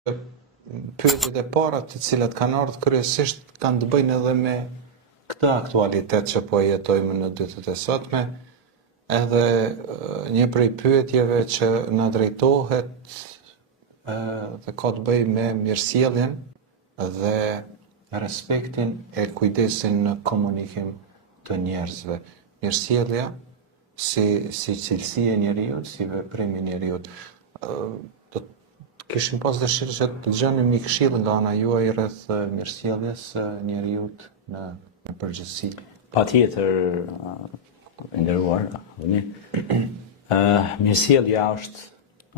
Pyetjet e para të cilat kanë ardhur kryesisht kanë të bëjnë edhe me këtë aktualitet që po jetojmë në ditët e sotme, edhe një prej pyetjeve që na drejtohet dhe ka të bëjë me mirësjelljen dhe respektin e kujdesin në komunikim të njerëzve. Mirësjellja si cilësi e njeriut, si veprim i njeriut. Kishim pas dëshirë që të dëgjonim një këshill nga ana juaj rreth mirësjelljes së njeriut në përgjithësi. Patjetër, nderuar, mirësjellja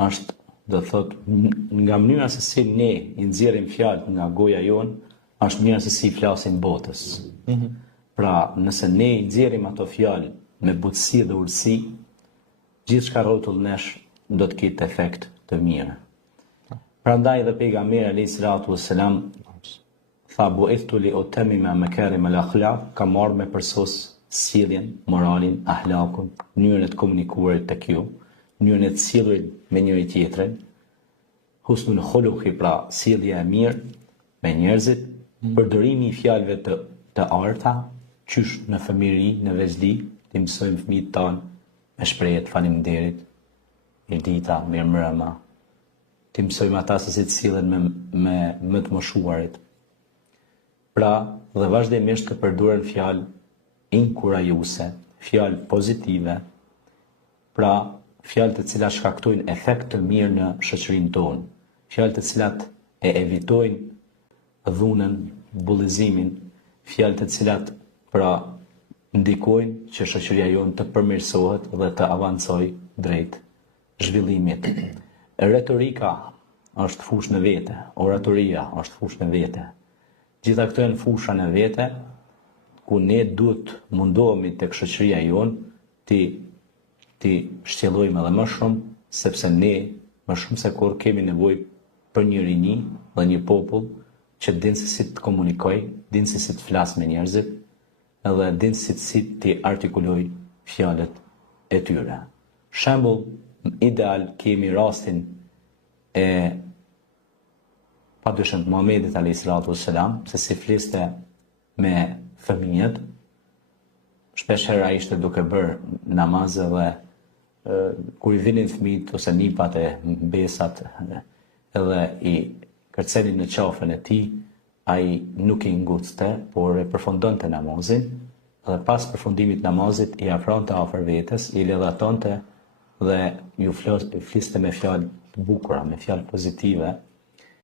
është do thot nga mënyra se si ne i nxjerrim fjalët nga goja jon, është mënyra se si flasim botës. Pra, nëse ne i nxjerrim ato fjalë me butësi dhe urtësi, gjithçka rrotull nesh do të ketë efekt të mirë. Prandaj dhe pejgamberi alayhi salatu wassalam tha bu'ithtu li utammima makarim al-akhlaq, ka marrë me përsos sjelljen, moralin, ahlakun, mënyrën e të komunikuarit tek ju, mënyrën e të sjellurit me njëri tjetrin, husnul khuluqi, pra sjellja e mirë me njerëzit, përdorimi i fjalëve të arta, qysh në fëmijëri, në vezdi, të mësojmë fëmijët tanë me shprehje të faleminderit, mirëdita, mirëmbrëma, të mësojmë ata se si të sillen me më të moshuarit. Pra, dhe vazhdimisht të përdoren fjalë inkurajuese, fjalë pozitive, pra fjalë të cilat shkaktojnë efekt të mirë në shoqërinë tonë, fjalë të cilat e evitojnë dhunën, bullizimin, fjalë të cilat pra ndikojnë që shoqëria jonë të përmirësohet dhe të avancojë drejt zhvillimit. Retorika është fushë në vete, oratoria është fushë në vete. Gjitha këto janë fusha në vete, ku ne duhet mundohemi tek shoqëria jonë ti shtjellojmë edhe më shumë, sepse ne më shumë se kur kemi nevojë për një rini dhe një popull që din se si të komunikoj, din se si të flas me njerëzit, edhe din se si të artikuloj fjalët e tyre. Shembull ideal kemi rastin e padyshim Muhamedit alayhi salatu wassalam, se si fliste me fëmijët. Shpesh herë ai ishte duke bërë namazë dhe kur i vinin fëmijët ose nipat e mbesat edhe i kërcenin në qafën e tij, ai nuk i ngucte, por e përfundonte namazin dhe pas përfundimit namazit i afronte afër vetes, i ledhatonte dhe ju fliste me fjalë të bukura, me fjalë pozitive,